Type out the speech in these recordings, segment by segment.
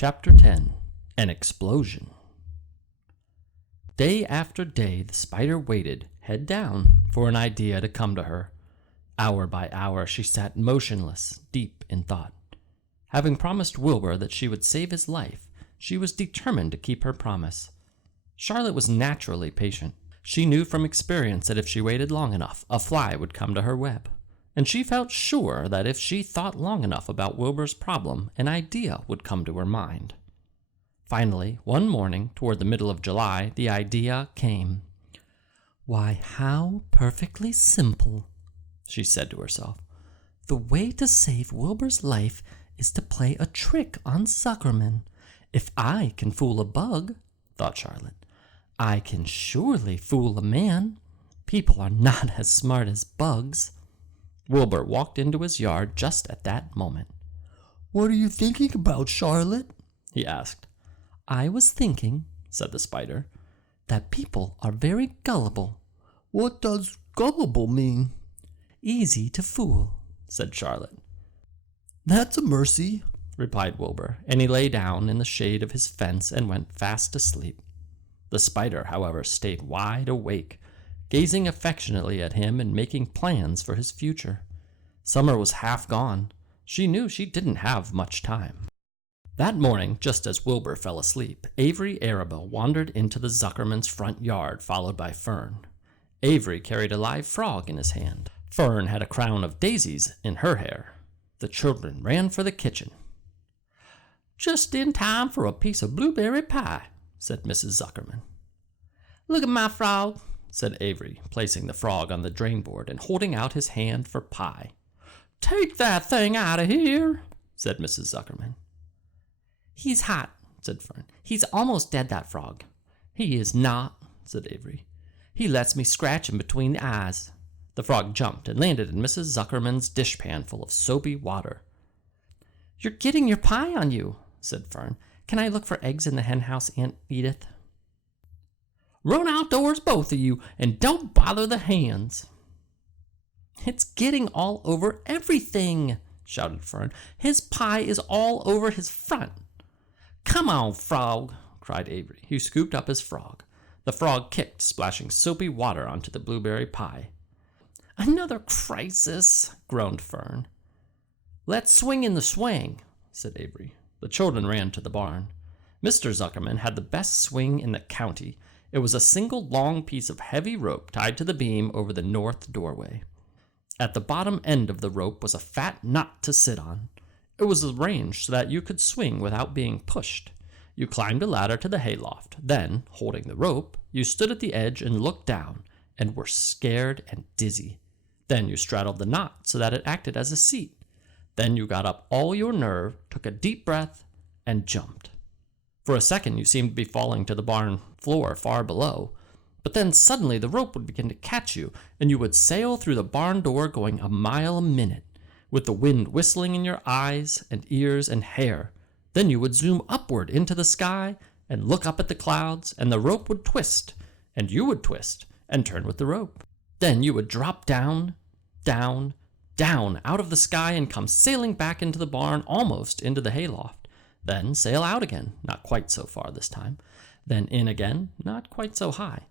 Chapter 10. An Explosion. Day after day, the spider waited, head down, for an idea to come to her. Hour by hour, she sat motionless, deep in thought. Having promised Wilbur that she would save his life, she was determined to keep her promise. Charlotte was naturally patient. She knew from experience that if she waited long enough, a fly would come to her web. And she felt sure that if she thought long enough about Wilbur's problem, an idea would come to her mind. Finally, one morning, toward the middle of July, the idea came. "Why, how perfectly simple," she said to herself. "The way to save Wilbur's life is to play a trick on Zuckerman. If I can fool a bug," thought Charlotte, "I can surely fool a man. People are not as smart as bugs." Wilbur walked into his yard just at that moment. "What are you thinking about, Charlotte?" he asked. "I was thinking," said the spider, "that people are very gullible." "What does gullible mean?" "Easy to fool," said Charlotte. "That's a mercy," replied Wilbur, and he lay down in the shade of his fence and went fast asleep. The spider, however, stayed wide awake, gazing affectionately at him and making plans for his future. Summer was half gone. She knew she didn't have much time. That morning, just as Wilbur fell asleep, Avery Arabelle wandered into the Zuckerman's front yard, followed by Fern. Avery carried a live frog in his hand. Fern had a crown of daisies in her hair. The children ran for the kitchen. "Just in time for a piece of blueberry pie," said Mrs. Zuckerman. "Look at my frog," said Avery, placing the frog on the drain board and holding out his hand for pie. "Take that thing out of here," said Mrs. Zuckerman. "He's hot," said Fern. "He's almost dead, that frog." "He is not," said Avery. "He lets me scratch him between the eyes." The frog jumped and landed in Mrs. Zuckerman's dishpan full of soapy water. "You're getting your pie on you," said Fern. "Can I look for eggs in the hen house, Aunt Edith?" "Run outdoors, both of you, and don't bother the hens." "It's getting all over everything," shouted Fern. "His pie is all over his front." "Come on, frog," cried Avery. He scooped up his frog. The frog kicked, splashing soapy water onto the blueberry pie. "Another crisis," groaned Fern. "Let's swing in the swing," said Avery. The children ran to the barn. Mr. Zuckerman had the best swing in the county. It was a single long piece of heavy rope tied to the beam over the north doorway. At the bottom end of the rope was a fat knot to sit on. It was arranged so that you could swing without being pushed. You climbed a ladder to the hayloft. Then, holding the rope, you stood at the edge and looked down, and were scared and dizzy. Then you straddled the knot so that it acted as a seat. Then you got up all your nerve, took a deep breath, and jumped. For a second you seemed to be falling to the barn floor far below, but then suddenly the rope would begin to catch you, and you would sail through the barn door going a mile a minute, with the wind whistling in your eyes and ears and hair. Then you would zoom upward into the sky and look up at the clouds, and the rope would twist, and you would twist and turn with the rope. Then you would drop down, down, down out of the sky and come sailing back into the barn, almost into the hayloft. Then sail out again, not quite so far this time. Then in again, not quite so high.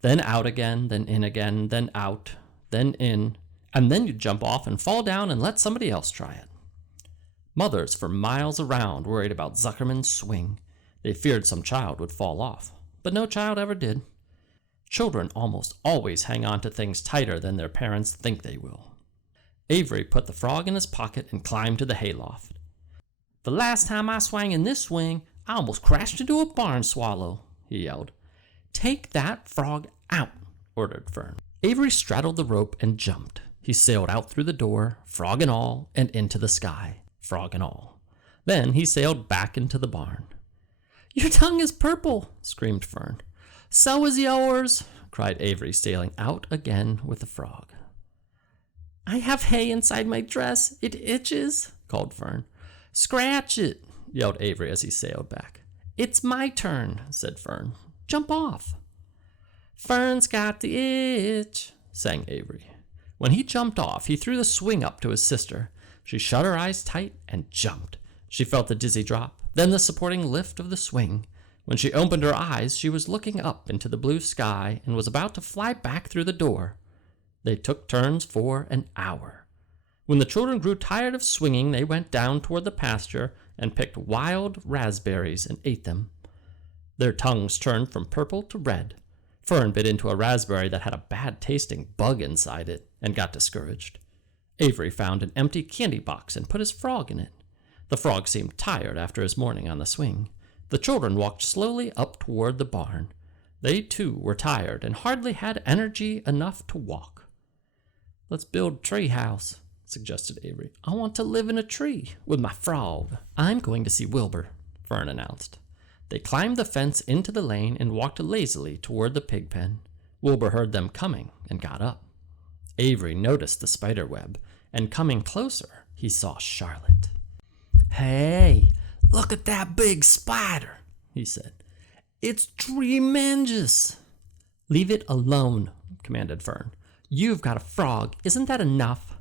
Then out again, then in again, then out, then in, and then you'd jump off and fall down and let somebody else try it. Mothers for miles around worried about Zuckerman's swing. They feared some child would fall off, but no child ever did. Children almost always hang on to things tighter than their parents think they will. Avery put the frog in his pocket and climbed to the hayloft. "The last time I swang in this swing, I almost crashed into a barn swallow," he yelled. "Take that frog out," ordered Fern. Avery straddled the rope and jumped. He sailed out through the door, frog and all, and into the sky, frog and all. Then he sailed back into the barn. "Your tongue is purple," screamed Fern. "So is yours," cried Avery, sailing out again with the frog. "I have hay inside my dress. It itches," called Fern. "Scratch it," yelled Avery as he sailed back. "It's my turn," said Fern. "Jump off." "Fern's got the itch," sang Avery. When he jumped off, he threw the swing up to his sister. She shut her eyes tight and jumped. She felt the dizzy drop, then the supporting lift of the swing. When she opened her eyes, she was looking up into the blue sky and was about to fly back through the door. They took turns for an hour. When the children grew tired of swinging, they went down toward the pasture and picked wild raspberries and ate them. Their tongues turned from purple to red. Fern bit into a raspberry that had a bad-tasting bug inside it and got discouraged. Avery found an empty candy box and put his frog in it. The frog seemed tired after his morning on the swing. The children walked slowly up toward the barn. They, too, were tired and hardly had energy enough to walk. "Let's build a tree house," suggested Avery. "I want to live in a tree with my frog." "I'm going to see Wilbur," Fern announced. They climbed the fence into the lane and walked lazily toward the pig pen. Wilbur heard them coming and got up. Avery noticed the spider web, and coming closer, he saw Charlotte. "Hey, look at that big spider," he said. "It's tremendous." "Leave it alone," commanded Fern. "You've got a frog. Isn't that enough?"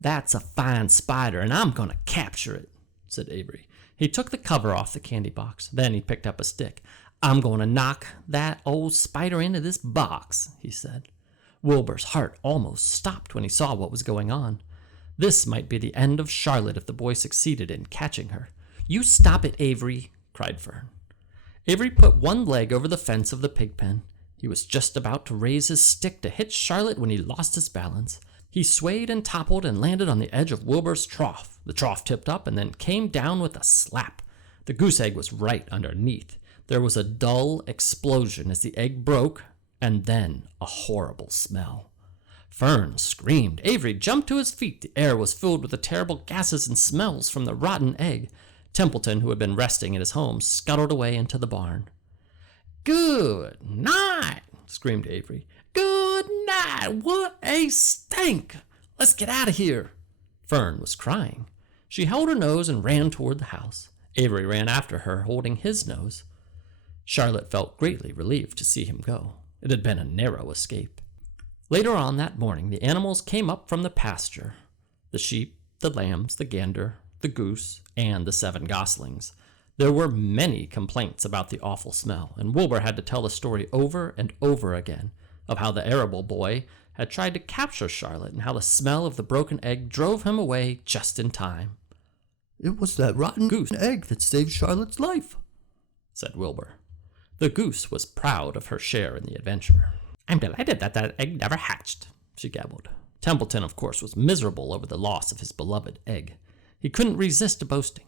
"That's a fine spider, and I'm going to capture it," said Avery. He took the cover off the candy box. Then he picked up a stick. "I'm going to knock that old spider into this box," he said. Wilbur's heart almost stopped when he saw what was going on. This might be the end of Charlotte if the boy succeeded in catching her. "You stop it, Avery," cried Fern. Avery put one leg over the fence of the pig pen. He was just about to raise his stick to hit Charlotte when he lost his balance. He swayed and toppled and landed on the edge of Wilbur's trough. The trough tipped up and then came down with a slap. The goose egg was right underneath. There was a dull explosion as the egg broke, and then a horrible smell. Fern screamed. Avery jumped to his feet. The air was filled with the terrible gases and smells from the rotten egg. Templeton, who had been resting at his home, scuttled away into the barn. "Good night," screamed Avery. "Good night. What a stink. Let's get out of here." Fern was crying. She held her nose and ran toward the house. Avery ran after her, holding his nose. Charlotte felt greatly relieved to see him go. It had been a narrow escape. Later on that morning, the animals came up from the pasture. The sheep, the lambs, the gander, the goose, and the 7 goslings. There were many complaints about the awful smell, and Wilbur had to tell the story over and over again of how the arable boy had tried to capture Charlotte and how the smell of the broken egg drove him away just in time. "It was that rotten goose egg that saved Charlotte's life," said Wilbur. The goose was proud of her share in the adventure. "I'm delighted that egg never hatched," she gabbled. Templeton, of course, was miserable over the loss of his beloved egg. He couldn't resist boasting.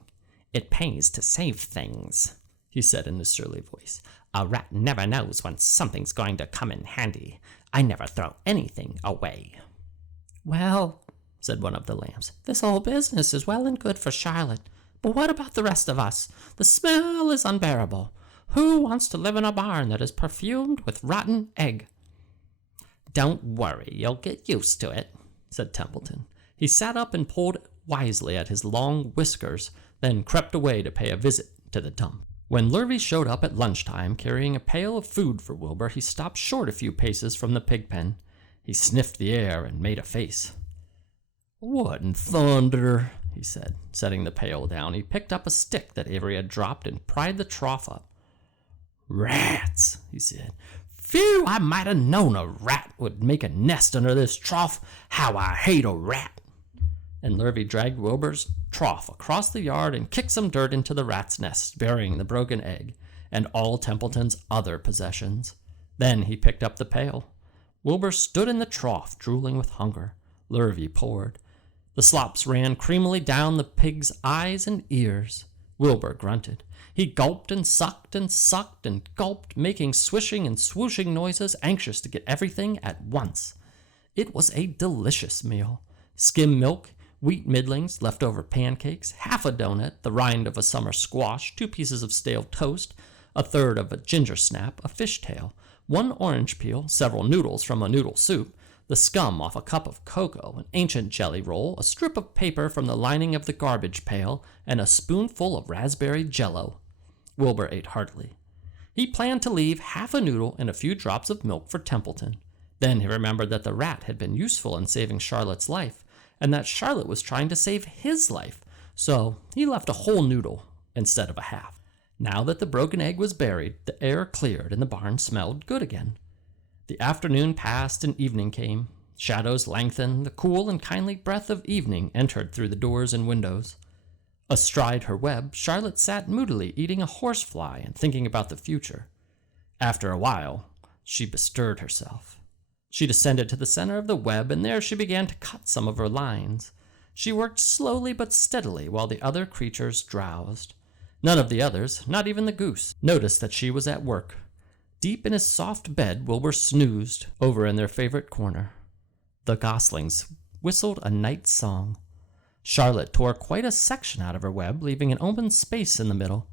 "It pays to save things," he said in his surly voice. "A rat never knows when something's going to come in handy. I never throw anything away." "Well," said one of the lambs, "this whole business is well and good for Charlotte, but what about the rest of us? The smell is unbearable. Who wants to live in a barn that is perfumed with rotten egg?" "Don't worry, you'll get used to it," said Templeton. He sat up and pulled wisely at his long whiskers, then crept away to pay a visit to the dump. When Lurvy showed up at lunchtime carrying a pail of food for Wilbur, he stopped short a few paces from the pig pen. He sniffed the air and made a face. "What in thunder?" he said, setting the pail down. He picked up a stick that Avery had dropped and pried the trough up. "Rats," he said. "Phew, I might have known a rat would make a nest under this trough. How I hate a rat." And Lurvy dragged Wilbur's trough across the yard and kicked some dirt into the rat's nest, burying the broken egg and all Templeton's other possessions. Then he picked up the pail. Wilbur stood in the trough, drooling with hunger. Lurvy poured. The slops ran creamily down the pig's eyes and ears. Wilbur grunted. He gulped and sucked and gulped, making swishing and swooshing noises, anxious to get everything at once. It was a delicious meal. Skim milk, wheat middlings, leftover pancakes, half a donut, the rind of a summer squash, 2 pieces of stale toast, a third of a ginger snap, a fishtail, 1 orange peel, several noodles from a noodle soup, the scum off a cup of cocoa, an ancient jelly roll, a strip of paper from the lining of the garbage pail, and a spoonful of raspberry jello. Wilbur ate heartily. He planned to leave half a noodle and a few drops of milk for Templeton. Then he remembered that the rat had been useful in saving Charlotte's life, and that Charlotte was trying to save his life, so he left a whole noodle instead of a half. Now that the broken egg was buried, the air cleared and the barn smelled good again. The afternoon passed and evening came. Shadows lengthened, the cool and kindly breath of evening entered through the doors and windows. Astride her web, Charlotte sat moodily eating a horsefly and thinking about the future. After a while, she bestirred herself. She descended to the center of the web, and there she began to cut some of her lines. She worked slowly but steadily while the other creatures drowsed. None of the others, not even the goose, noticed that she was at work. Deep in his soft bed, Wilbur snoozed over in their favorite corner. The goslings whistled a night song. Charlotte tore quite a section out of her web, leaving an open space in the middle.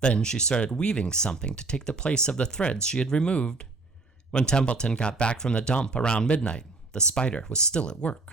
Then she started weaving something to take the place of the threads she had removed. When Templeton got back from the dump around midnight, the spider was still at work.